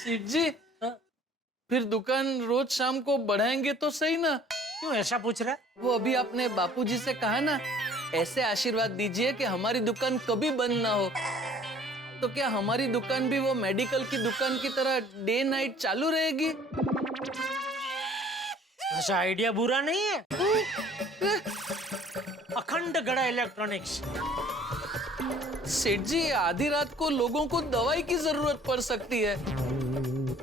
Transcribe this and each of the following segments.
सेठ जी, फिर दुकान रोज शाम को बढ़ाएंगे तो सही ना? क्यों ऐसा पूछ रहा है? वो अभी आपने बापूजी से कहा ना, ऐसे आशीर्वाद दीजिए कि हमारी दुकान कभी बंद ना हो। तो क्या हमारी दुकान भी वो मेडिकल की दुकान की तरह डे नाइट चालू रहेगी? ऐसा आइडिया बुरा नहीं है। अखंड गड़ा इलेक्ट्रॉनिक्स। सेठ जी, आधी रात को लोगों को दवाई की जरूरत पड़ सकती है।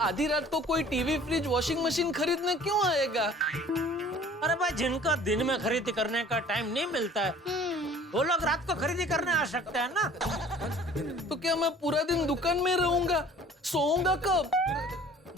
आधी रात को कोई टीवी, फ्रिज, वॉशिंग मशीन खरीदने क्यों आएगा? अरे भाई, जिनका दिन में खरीदी करने का टाइम नहीं मिलता है, वो लोग रात को खरीदी करने आ सकते हैं ना। तो क्या मैं पूरा दिन दुकान में रहूंगा? सोऊंगा कब?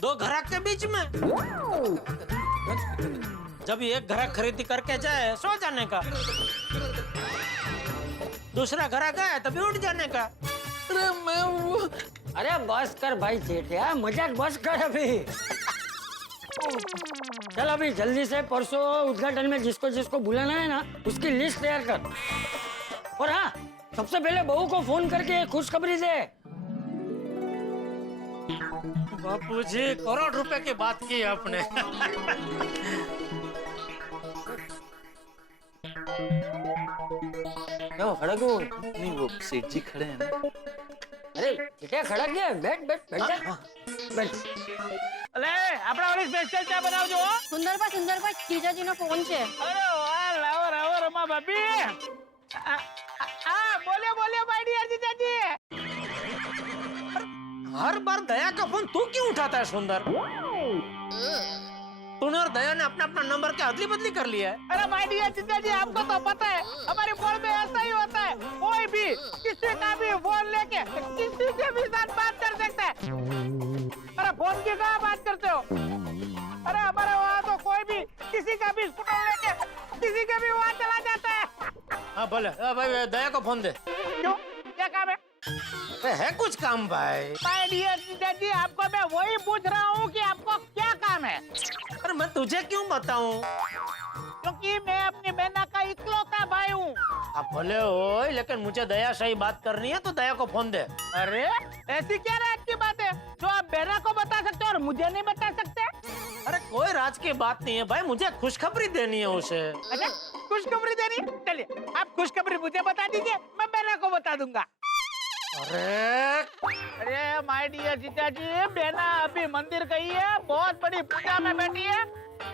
दो ग्राहक के बीच में जब एक ग्राहक खरीदी करके जाए, सो जाने का। दूसरा ग्राहक आए तभी उठ जाने का। अरे मैं वो... अरे बस कर भाई सेठिया, मजाक बस कर अभी। चल अभी जल्दी से परसों उद्घाटन में जिसको जिसको बुलाना है ना, उसकी लिस्ट तैयार कर। और हाँ, सबसे पहले बहू को फोन करके खुशखबरी दे। बापूजी, करोड़ रुपए की बात की आपने। क्यों खड़ा क्यों? नहीं, वो सेठ जी खड़े हैं ना। अरे सेठिया खड़ा क्या? बैठ बैठ बैठ जा। बैठ। અલે આપડા ઓલી સ્પેશિયલ ચા બનાવજો હો. સુંદરભાઈ જીજાજીનો ફોન છે. અરે વાહ, લાવો લાવો રમા ભાભી. બોલ્યો બોલ્યો માય ડિયર જીજાજી. हर बार दया का फोन तू क्यों उठाता है सुंदर? तूने और दया ने अपना अपना नंबर के अदली बदली कर लिया है। अरे माय डियर जीजाजी, आपको तो पता है हमारे फोन में ऐसा ही होता है। कोई भी किसी का भी फोन लेके किसी के भी साथ बात कर सकता है। अरे फोन की कहाँ बात करते हो? अरे हमारे वहाँ तो कोई भी किसी का भी स्कूटर लेके किसी के भी वहाँ चला जाता है। हाँ बोले, भाई दया को फोन दे। क्यों, क्या काम है? है कुछ काम भाई। माय डियर जीजाजी, आपको मैं वही पूछ रहा हूँ कि आपको क्या काम है? अरे मैं तुझे क्यों बताऊं? क्योंकि मैं अपनी बहना का इकलौता भाई हूँ। अब भले हो, लेकिन मुझे दया से ही बात करनी है, तो दया को फोन दे। अरे ऐसी क्या राज की बात है जो आप बहना को बता सकते हो और मुझे नहीं बता सकते? अरे कोई राज की बात नहीं है भाई, मुझे खुशखबरी देनी है उसे। अच्छा, खुशखबरी देनी है? चलिए आप खुशखबरी मुझे बता दीजिए, मैं बहना को बता दूंगा। अरे माय डियर जीजाजी, बहना अभी मंदिर गई है, बहुत बड़ी पूजा में बैठी है।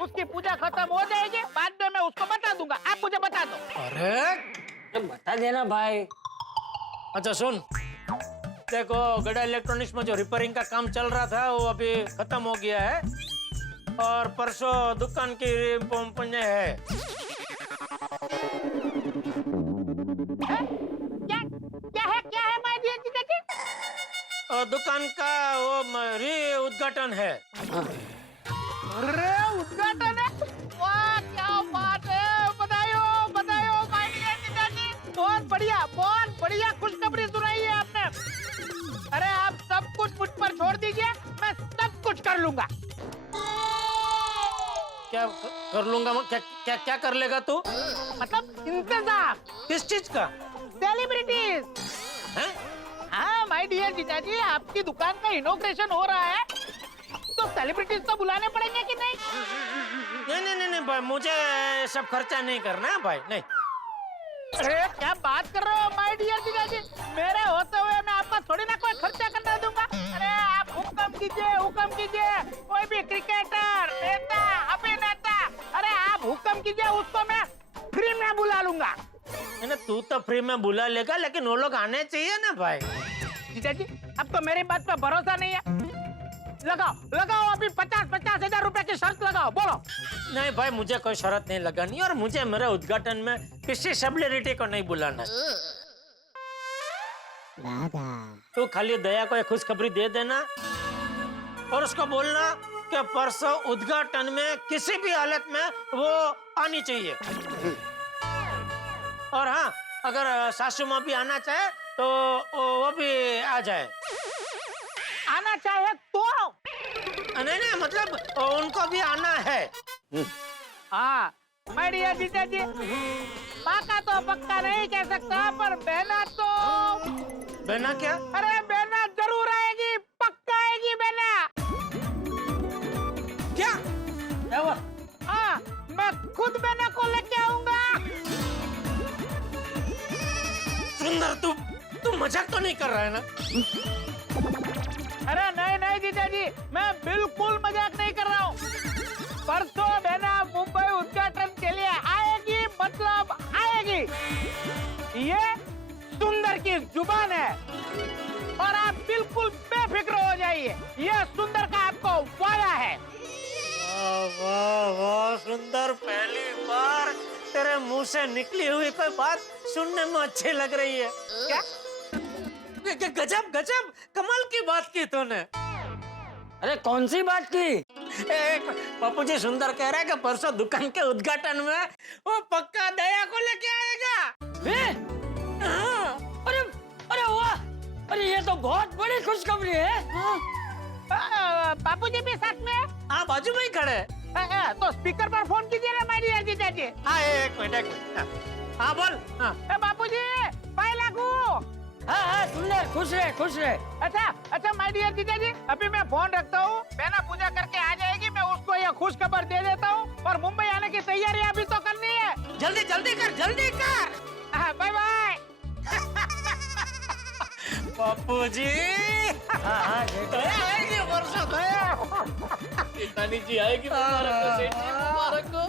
उसकी पूजा खत्म हो जाएगी, बाद में मैं उसको बता दूंगा। आप मुझे बता दो। अरे बता देना भाई। अच्छा सुन, देखो गड़ा इलेक्ट्रॉनिक्स में जो रिपेयरिंग का काम चल रहा था वो अभी खत्म हो गया है, और परसों दुकान की पंपने है। क्या है माय डियर जीजाजी? और दुकान का वो री उद्घाटन है। अरे उद्घाटन है? वाह क्या बात है, बधाइयो बधाइयो माय डियर जीजाजी। बहुत बढ़िया खुशखबरी सुनाई है आपने। अरे आप सब कुछ मुझ पर छोड़ दीजिए, मैं सब कुछ कर लूंगा। क्या कर लूंगा? क्या कर लेगा तू? मतलब इंतजाम। किस चीज का? सेलिब्रिटीज। हाँ माय डियर जीजाजी, आपकी दुकान का इनॉग्रेशन हो रहा है, तो सेलिब्रिटीज तो बुलाने पड़ेंगे कि नहीं? नहीं भाई, मुझे सब खर्चा नहीं करना है भाई, नहीं। अरे क्या बात कर रहे हो माय डियर जीजाजी? मेरे होते हुए मैं आपका थोड़ी ना कोई खर्चा करने दूंगा। अरे आप हुक्म कीजिए, कोई भी क्रिकेटर, नेता, अभिनेता, अरे आप हुक्म कीजिए, उसको मैं फ्री में बुला लूंगा। तू तो फ्री में बुला लेगा, लेकिन वो लोग आने चाहिए ना भाई। जीजाजी, अब तो मेरी बात पर भरोसा नहीं है। लगाओ अभी 50,000 हजार रुपए की शर्त लगाओ, बोलो। नहीं भाई, मुझे कोई शर्त नहीं लगानी, और मुझे मेरे उद्घाटन में किसी सेलिब्रिटी को नहीं बुलाना। तू खाली दया को एक खुशखबरी दे देना, और उसको बोलना कि परसों उद्घाटन में किसी भी हालत में वो आनी चाहिए। और हाँ, अगर सासू माँ भी आना चाहे तो वो भी आ जाए। आना चाहे तो? नहीं, मतलब उनको भी आना है। हाँ माय डियर जीजाजी, पाका तो पक्का नहीं कह सकता, पर बहना तो। बहना क्या? अरे बहना जरूर आएगी, पक्का आएगी बहना। सुंदर तू मजाक तो नहीं कर रहा है ना? अरे नहीं नहीं जीजा जी, मैं बिल्कुल मजाक नहीं कर रहा हूँ। परसों बहना मुंबई उद्घाटन के लिए आएगी, मतलब आएगी। ये सुंदर की जुबान है और आप बिल्कुल बेफिक्र हो जाइए। ये सुंदर का आपको वादा है। वाह वाह वाह सुंदर, पहली बार तेरे मुंह से निकली हुई कोई बात सुनने में अच्छी लग रही है। क्या? गजब गजब कमाल की बात की तूने। अरे कौन सी बात की? बापू जी सुंदर कह रहा है कि परसों दुकान के उद्घाटन में वो पक्का दया को लेके आएगा। हाँ। अरे अरे वाह, अरे ये तो बहुत बड़ी खुशखबरी है। बापू जी भी साथ में? हाँ बाजू में ही खड़े। तो स्पीकर पर फोन कीजिए ना माय डियर जीजा जी। हाँ एक मिनट। हाँ बोल। हाँ बापू जी पाए लागू। हाँ सुंदर, खुश रहे। अच्छा माय डियर जीजा जी, अभी मैं फोन रखता हूँ। बहना पूजा करके आ जाएगी, मैं उसको यह खुश खबर दे देता हूँ। और मुंबई आने की तैयारी अभी तो करनी है। जल्दी जल्दी कर। Bye bye. बापू जी हाँ दया आएगी परसों, दया। सेठानी जी आएगी, मुबारक हो सेठ जी, मुबारक हो।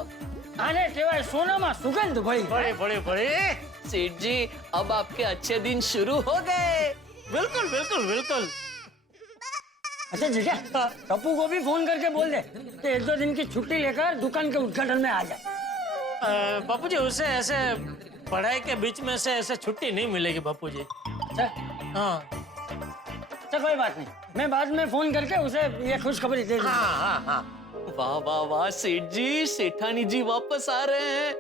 आने केवल सोनामा सुगंध भाई। बड़े। सेठ जी अब आपके अच्छे दिन शुरू हो गए। बिल्कुल। अच्छा जीजा, टप्पू को भी फोन करके बोल दे कि 1-2 दिन की छुट्टी लेकर दुकान के उद्घाटन में आ जाए। बापू जी उसे ऐसे पढ़ाई के बीच में से ऐसे छुट्टी नहीं मिलेगी बापू जी। अच्छा हाँ तो कोई बात नहीं, मैं बाद में फोन करके उसे ये खुशखबरी दे दूंगा। हाँ। वाह वाह वाह सेठ जी, सेठानी जी वापस आ रहे हैं।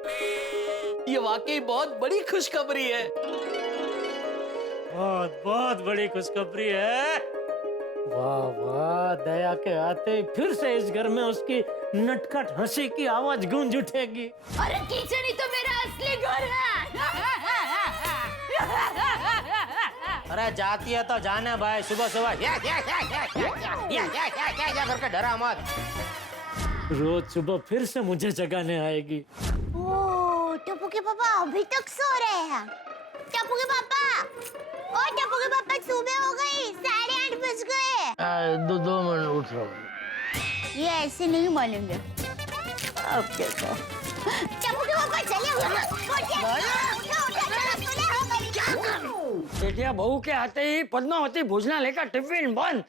ये वाकई बहुत बड़ी खुशखबरी है। बहुत बड़ी खुशखबरी है। वाह दया के आते ही फिर से इस घर में उसकी नटखट हंसी की आवाज गूंज उठेगी। अरे किचन ही तो मेरा असली घर है। अरे जाती है तो जाने भाई, सुबह या करके डरा मत। रोज सुबह फिर से मुझे जगाने आएगी। ओह, टप्पू के पापा अभी तक सो रहे हैं। टप्पू के पापा, ओ टप्पू के पापा, सुबह हो गई, 8:30 बज गए। 2 मिनट उठ रहा हूँ। ये ऐसे नहीं मानेंगे। अब कैसा? टप्पू के पापा चलिए, सेठिया बहू के आते ही पद्मावती भोजनालय का टिफिन बंद।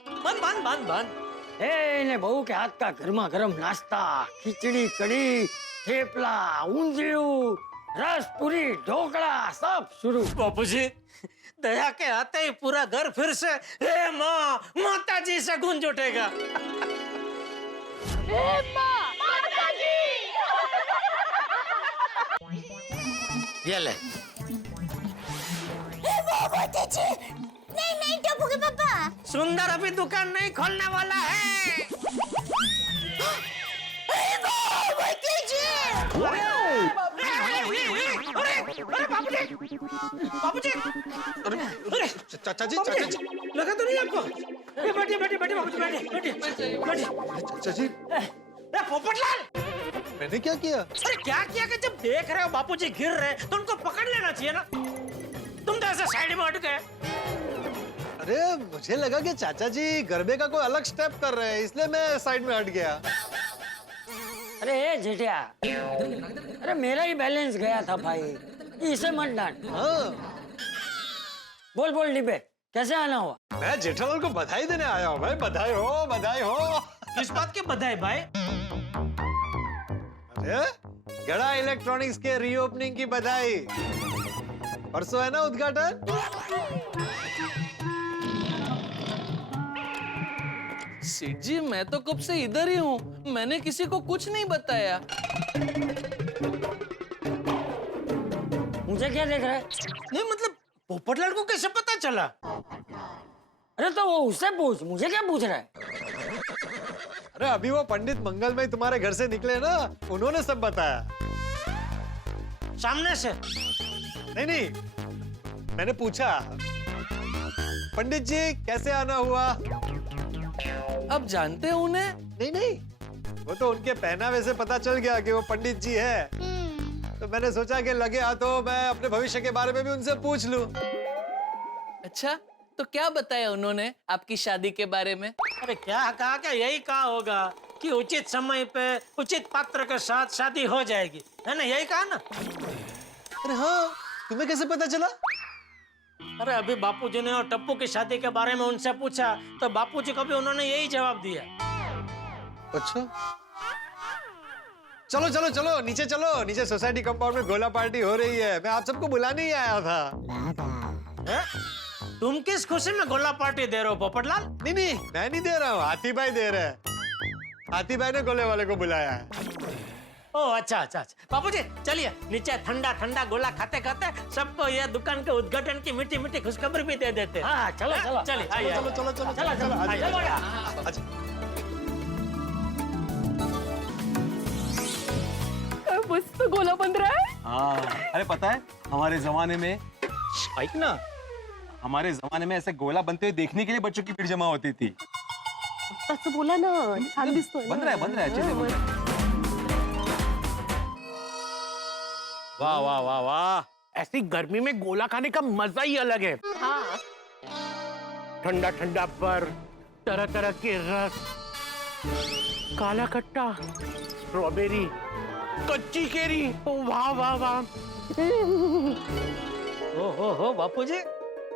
ने बहू के हाथ का गर्मा गर्म नाश्ता, खिचड़ी कड़ी, थेपला, ऊंधियू, रस पूरी, ढोकला सब शुरू। बापू जी दया के आते ही पूरा घर फिर से हे माँ माता जी से गूंज उठेगा। ये ले। नहीं टप्पू के पापा, सुंदर अभी दुकान नहीं खोलने वाला है। बाबू जी चाचा जी लगा तो नहीं आपको? बैठिए बाबू जी, बैठिए। चाचा जी पोपटलाल मैंने क्या किया? अरे क्या किया कि जब देख रहे हो बापू जी गिर रहे तो उनको पकड़ लेना चाहिए ना। तुम तो ऐसे साइड में हट गए। अरे मुझे लगा कि चाचा जी गरबे का कोई अलग स्टेप कर रहे हैं, इसलिए मैं साइड में हट गया। अरे जेठिया, अरे मेरा ही बैलेंस गया था भाई, इसे मत डांट। हाँ बोल डिब्बे, कैसे आना हुआ? मैं जेठालाल को बधाई देने आया हूँ भाई। बधाई हो। किस बात की बधाई भाई? अरे गड़ा इलेक्ट्रॉनिक्स के रीओपनिंग की बधाई। परसों है ना उद्घाटन। सेठ जी मैं तो कब से इधर ही हूँ, मैंने किसी को कुछ नहीं बताया। मुझे क्या देख रहा है? नहीं मतलब पोपटलाल को कैसे पता चला? अरे तो वो उससे पूछ, मुझे क्या पूछ रहा है? अरे अभी वो पंडित मंगलमय तुम्हारे घर से निकले ना, उन्होंने सब बताया। सामने से? नहीं, मैंने पूछा पंडित जी कैसे आना हुआ। अब जानते हो उन्हें? नहीं, वो तो उनके पहनावे से पता चल गया कि वो पंडित जी है। तो मैंने सोचा कि लगे हाथों मैं अपने भविष्य के बारे में भी उनसे पूछ लूं। अच्छा, तो क्या बताया उन्होंने आपकी शादी के बारे में? अरे क्या कहा, क्या यही कहा होगा कि उचित समय पे उचित पात्र के साथ शादी हो जाएगी, है ना? यही कहा ना? अरे हाँ, तुम्हें कैसे पता चला? अरे अभी बापूजी ने और टप्पू की शादी के बारे में उनसे पूछा तो बापूजी को भी उन्होंने यही जवाब दिया। अच्छा, चलो चलो चलो नीचे चलो, नीचे सोसाइटी कंपाउंड में गोला पार्टी हो रही है, मैं आप सबको बुलाने ही आया था। है? तुम किस खुशी में गोला पार्टी दे रहे हो पोपटलाल? नहीं नहीं, मैं नहीं दे रहा हूँ, हाथी भाई दे रहे हैं। हाथी भाई ने गोले वाले को बुलाया है। ओह अच्छा अच्छा अच्छा, बापूजी चलिए नीचे ठंडा ठंडा गोला खाते खाते सबको यह दुकान के उद्घाटन की मीठी मीठी खुशखबरी भी दे देते हैं। हाँ चलो चलो चलिए आइए, चलो आइए। चलो चलो चलो, चलो, आ जाइए। चलो, अच्छा, मस्त गोला बन रहा है। हाँ, अरे पता है हमारे जमाने में आइक ना, हमारे जमाने में ऐसे गोला बनते हुए देखने के लिए बच्चों की भीड़ जमा होती थी। असं बोला ना, छान दिसतोय ना. बन रहा है अच्छे से बन रहा है। वाह वाह वाह वाह, ऐसी गर्मी में गोला खाने का मजा ही अलग है। हाँ. ठंडा ठंडा पर तरह तरह के रस, काला खट्टा, स्ट्रॉबेरी, कच्ची केरी, वाह वाह वाह। हो बापूजी,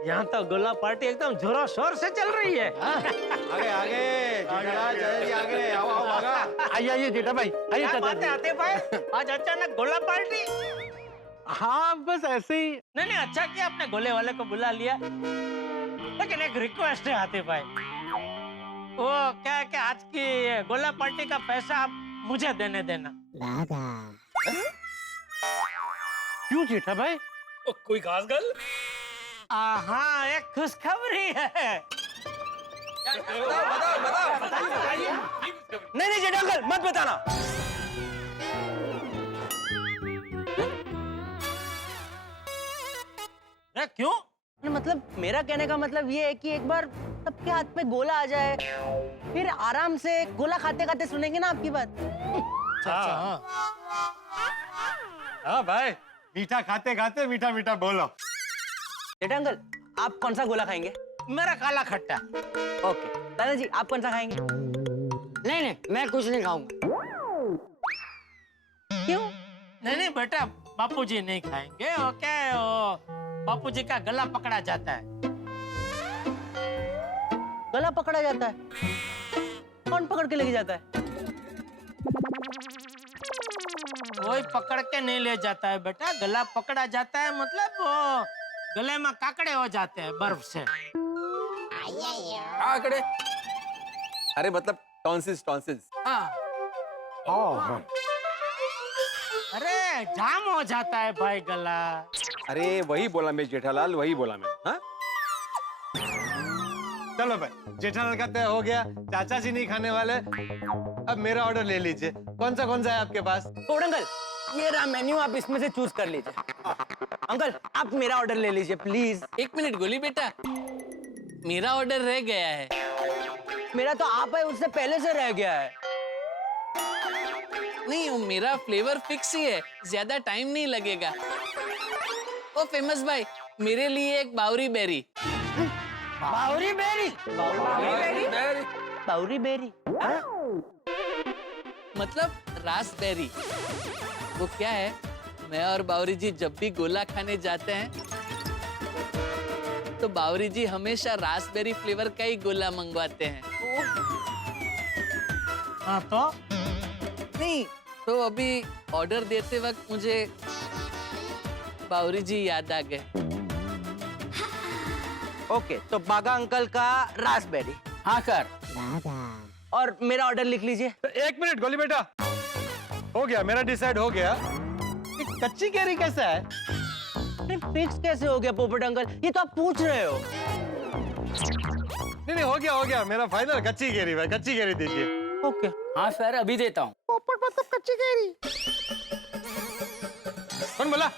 यहाँ तो गोला पार्टी एकदम जोरों शोर से चल रही है। आगे आगे जल्दी आगे आओ आओ आगा। आइए आइए जेठा भाई, आइए क्या चाचा बात है जी। आते भाई, आज अचानक गोला पार्टी? हाँ बस ऐसे ही। नहीं अच्छा किया आपने गोले वाले को बुला लिया, लेकिन एक रिक्वेस्ट है आते भाई, वो क्या है कि आज की गोला पार्टी का पैसा आप मुझे देने देना। क्यों जेठा भाई? कोई खास गल? हाँ, एक खुशखबरी है। नहीं जेठा अंकल मत बताना। अरे क्यों? मतलब मेरा कहने का मतलब ये है कि एक बार सबके हाथ में गोला आ जाए, फिर आराम से गोला खाते खाते सुनेंगे ना आपकी बात। हाँ भाई, मीठा खाते खाते मीठा मीठा बोलो। जेठा अंकल, आप कौन सा गोला खाएंगे? मेरा काला खट्टा। ओके दादाजी, आप कौन सा खाएंगे? नहीं मैं कुछ नहीं खाऊंगा। क्यों? नहीं बेटा, बापूजी नहीं खाएंगे। ओके, बापूजी का गला पकड़ा जाता है। गला पकड़ा जाता है? कौन पकड़ के लेके जाता है? कोई पकड़ के नहीं ले जाता है बेटा, गला पकड़ा जाता है मतलब वो गले में काकड़े हो जाते हैं बर्फ से। आकड़े? अरे मतलब टॉन्सिल्स टॉन्सिल्स। अरे जाम हो जाता है भाई गला। अरे वही बोला मैं जेठालाल, वही बोला मैं। हाँ चलो भाई, जेठालाल का तय हो गया, चाचा जी नहीं खाने वाले। अब मेरा ऑर्डर ले लीजिए, कौन सा है आपके पास? कोड अंकल, ये रहा मेन्यू, आप इसमें से चूज कर लीजिए। अंकल आप मेरा ऑर्डर ले लीजिए प्लीज। 1 मिनट गोली बेटा, मेरा ऑर्डर रह गया है। मेरा तो आप है उससे पहले से रह गया है। नहीं, वो मेरा फ्लेवर फिक्स ही है, ज्यादा टाइम नहीं लगेगा। ओ फेमस भाई, मेरे लिए एक बावरी बेरी। बावरी बेरी? बावरी बेरी? मतलब रास्पबेरी। वो क्या है, मैं और बावरी जी जब भी गोला खाने जाते हैं तो बावरी जी हमेशा रास्पबेरी फ्लेवर का ही गोला मंगवाते हैं। हाँ तो नहीं तो अभी ऑर्डर देते वक्त मुझे बावरी जी याद आ गए। ओके, तो बागा अंकल का रास्पबेरी। हाँ कर। और मेरा ऑर्डर लिख लीजिए। 1 मिनट गोली बेटा, हो गया, मेरा डिसाइड हो गया। कच्ची कैरी कैसा है? फिक्स कैसे हो गया पोपट अंकल, ये तो आप पूछ रहे हो। नहीं हो गया मेरा फाइनल, कच्ची कैरी भाई, कच्ची कैरी दीजिए। ओके हाँ सर, अभी देता हूँ। पोपट मतलब कच्ची केरी। कौन बोला?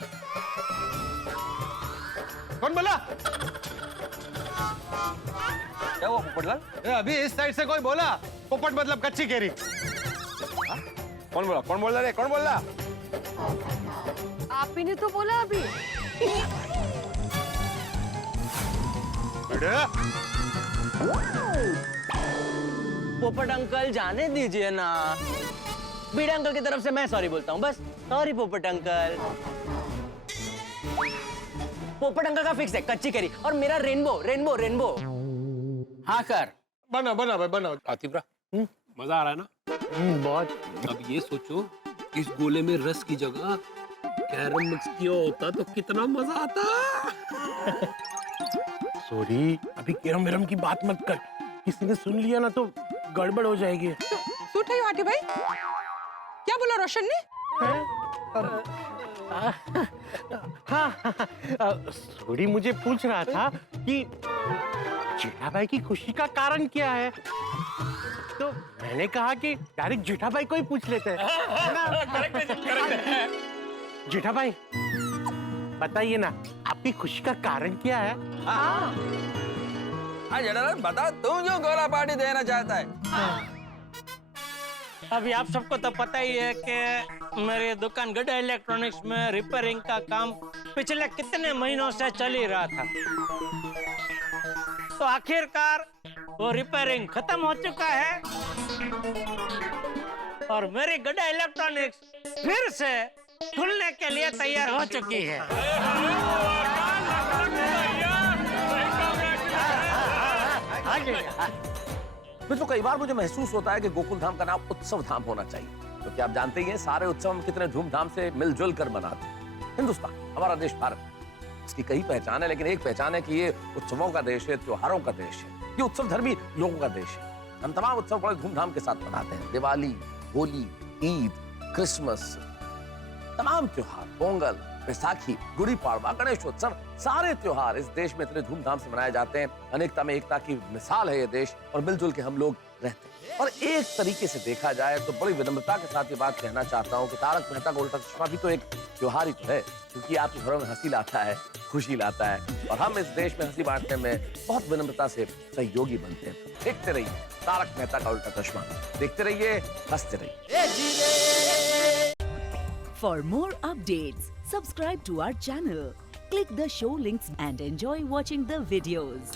क्या हुआ पोपटलाल? अभी इस साइड से कोई बोला पोपट मतलब कच्ची कैरी। कौन बोला? कौन बोल रहा? आप ही ने तो बोला अभी। पोपट अंकल जाने दीजिए ना। बीड़े अंकल की तरफ से मैं सॉरी बोलता हूँ, बस सॉरी पोपट अंकल। पोपट अंकल का फिक्स है कच्ची करी, और मेरा रेनबो रेनबो रेनबो। हाँ कर। बना बना भाई बना। आतिफरा मजा आ रहा है ना? बहुत। अब ये सोचो इस गोले में रस की जगह कैरम मिक्स किया होता तो कितना मजा आता। सॉरी, अभी कैरम वेरम की बात मत कर, किसी ने सुन लिया ना तो गड़बड़ हो जाएगी। सूट है हाटी भाई, क्या बोला रोशन ने? सॉरी, मुझे पूछ रहा था कि जेठाभाई की खुशी का कारण क्या है, तो मैंने कहा कि डायरेक्ट जेठाभाई को ही पूछ लेते हैं। जेठाभाई बताइए ना, आपकी खुशी का कारण क्या है? हाँ जेठालाल बताओ, तुम क्यों गोला पार्टी देना चाहता है? अभी आप सबको तो पता ही है कि मेरी दुकान गड्ढा इलेक्ट्रॉनिक्स में रिपेयरिंग का काम पिछले कितने महीनों से चल ही रहा था। तो आखिरकार वो रिपेयरिंग खत्म हो चुका है और मेरी गड्ढा इलेक्ट्रॉनिक्स फिर से खुलने के लिए तैयार हो चुकी है। मित्रों, कई बार मुझे महसूस होता है कि गोकुल धाम का नाम उत्सव धाम होना चाहिए, क्योंकि आप जानते ही हैं सारे उत्सव हम कितने धूमधाम से मिलजुल कर मनाते हैं। हिंदुस्तान हमारा देश भारत, इसकी कई पहचान है, लेकिन एक पहचान है कि ये उत्सवों का देश है, त्योहारों का देश है, ये उत्सव धर्मी लोगों का देश है। हम तमाम उत्सव बड़े धूमधाम के साथ मनाते हैं। दिवाली, होली, ईद, क्रिसमस, तमाम त्योहार, पोंगल, बैसाखी, गुड़ी पाड़वा, गणेशोत्सव, सारे त्योहार इस देश में इतने धूमधाम से मनाए जाते हैं। अनेकता में एकता की मिसाल है ये देश, और मिलजुल के हम लोग रहते हैं। और एक तरीके से देखा जाए तो बड़ी विनम्रता के साथ ये बात कहना चाहता हूँ कि तारक मेहता का उल्टा चश्मा भी तो एक त्योहार ही तो है, क्योंकि आपके घरों में हंसी लाता है, खुशी लाता है, और हम इस देश में हंसी बांटने में बहुत विनम्रता से सहयोगी बनते हैं। देखते रहिए तारक मेहता का उल्टा चश्मा, देखते रहिए, हंसते रहिए। For more updates, subscribe to our channel, click the show links and enjoy watching the videos.